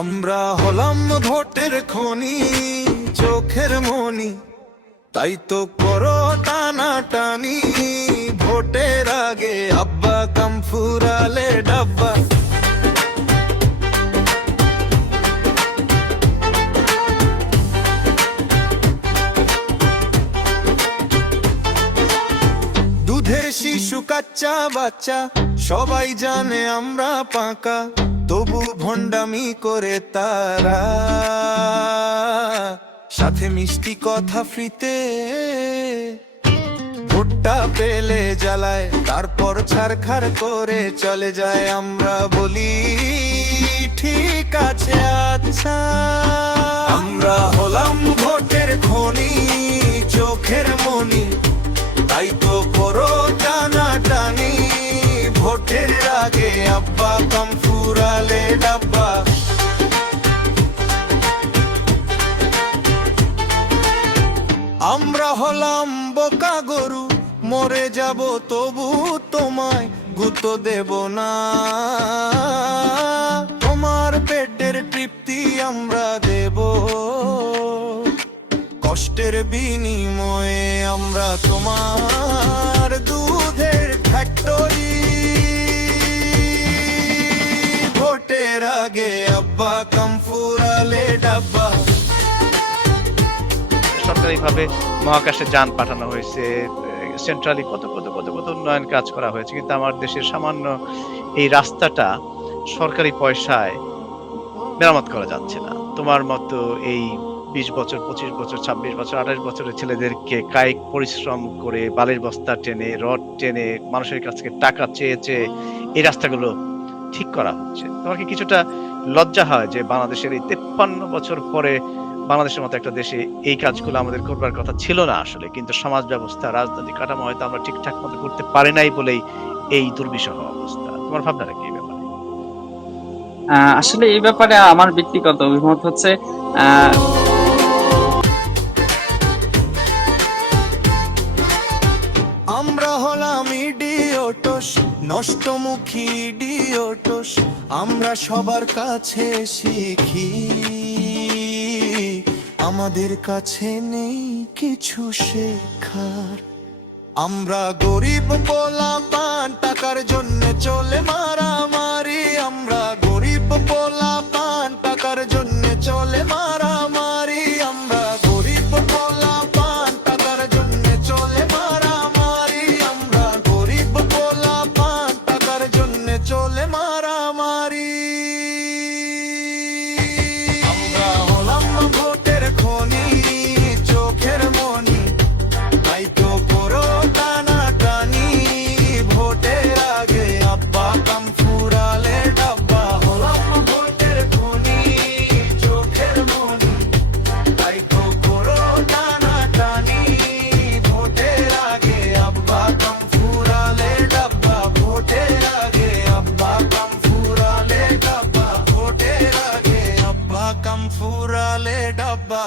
আমরা হলাম ভোটের খনি, চোখের মনি, তাই তো করো টানাটানি। ভোটের আগে আব্বা কাম ফুরালে ডাব্বা। দুধের শিশু কাচ্চা বাচ্চা সবাই জানে আমরা পাকা, তবু ভণ্ডামি করে তারা, সাথে মিষ্টি কথা ফ্রিতে। ভোটটা পেলে জ্বালায়, তারপর ছাড়খাড় করে চলে যায়। আমরা বলি ঠিক আছে আচ্ছা। আমরা হলাম ভোটের খনি, চোখের মনি, তাই তো করো টানাটানি। ভোটের আগে আব্বা কাম ফুরালে ডাব্বা। আমরা হলাম বোকা গরু, মরে যাব তবু তোমায় গুঁতো দেব না। তোমার পেটের তৃপ্তি আমরা দেব, কষ্টের বিনিময়ে আমরা তোমার দুধের ফ্যাক্টরি। ভোটের আগে আব্বা কাম ফুরালে ডাব্বা। সরকারিভাবে মহাকাশে যান পাঠানো হয়েছে, সেন্ট্রালি কত কত কত কত উন্নয়ন কাজ করা হয়েছে, কিন্তু আমার দেশের সামান্য এই রাস্তাটা সরকারি পয়সায় মেরামত করা যাচ্ছে না। তোমার মতো এই 20 বছর 25 বছর 26 বছর 28 বছরের ছেলেদেরকে কায়িক পরিশ্রম করে বালির বস্তা টেনে রড টেনে মানুষের কাছ থেকে টাকা চেয়ে চেয়ে এই রাস্তাগুলো ঠিক করা হচ্ছে। তোমার কি কিছুটা লজ্জা হয় যে বাংলাদেশের এই 53 বছর পরে বাংলাদেশের মতো একটা দেশে এই কাজগুলো আমাদের করবার কথা ছিল না আসলে, কিন্তু সমাজ ব্যবস্থা রাজনৈতিক কাঠামো হয়তো আমরা ঠিকঠাক মতো করতে পারি নাই বলেই এই দুর্বিষহ অবস্থা। তোমার ভাবনাটা কি এই ব্যাপারে? আসলে এই ব্যাপারে আমার ব্যক্তিগত অভিমত হচ্ছে আমরা হলাম ইডিওটস, নষ্টমুখী ইডিওটস। আমরা সবার কাছে শিখি, আমাদের কাছে নেই কিছু শেখার। আমরা গরিব পোলাপান, টাকার জন্য চলে মারামারি। আমরা গরিব পোলাপান, টাকার জন্য চলে মারামারি। আমরা গরিব পোলাপান, টাকার জন্য চলে মারামারি। আমরা গরিব পোলাপান, টাকার জন্য চলে মারামারি। আমরা হলাম ভোটের খনি, চোখের মনি, তাই তো করো টানাটানি। ভোটের আগে আব্বা কাম ফুরালে ডাব্বা। হলাম ভোটের খনি, চোখের মনি, তাই তো করো টানাটানি। ভোটের আগে আব্বা কাম ফুরালে ডাব্বা। ভোটের আগে আব্বা কাম ফুরালে ডাব্বা। ভোটের আগে আব্বা কাম ফুরালে ডাব্বা।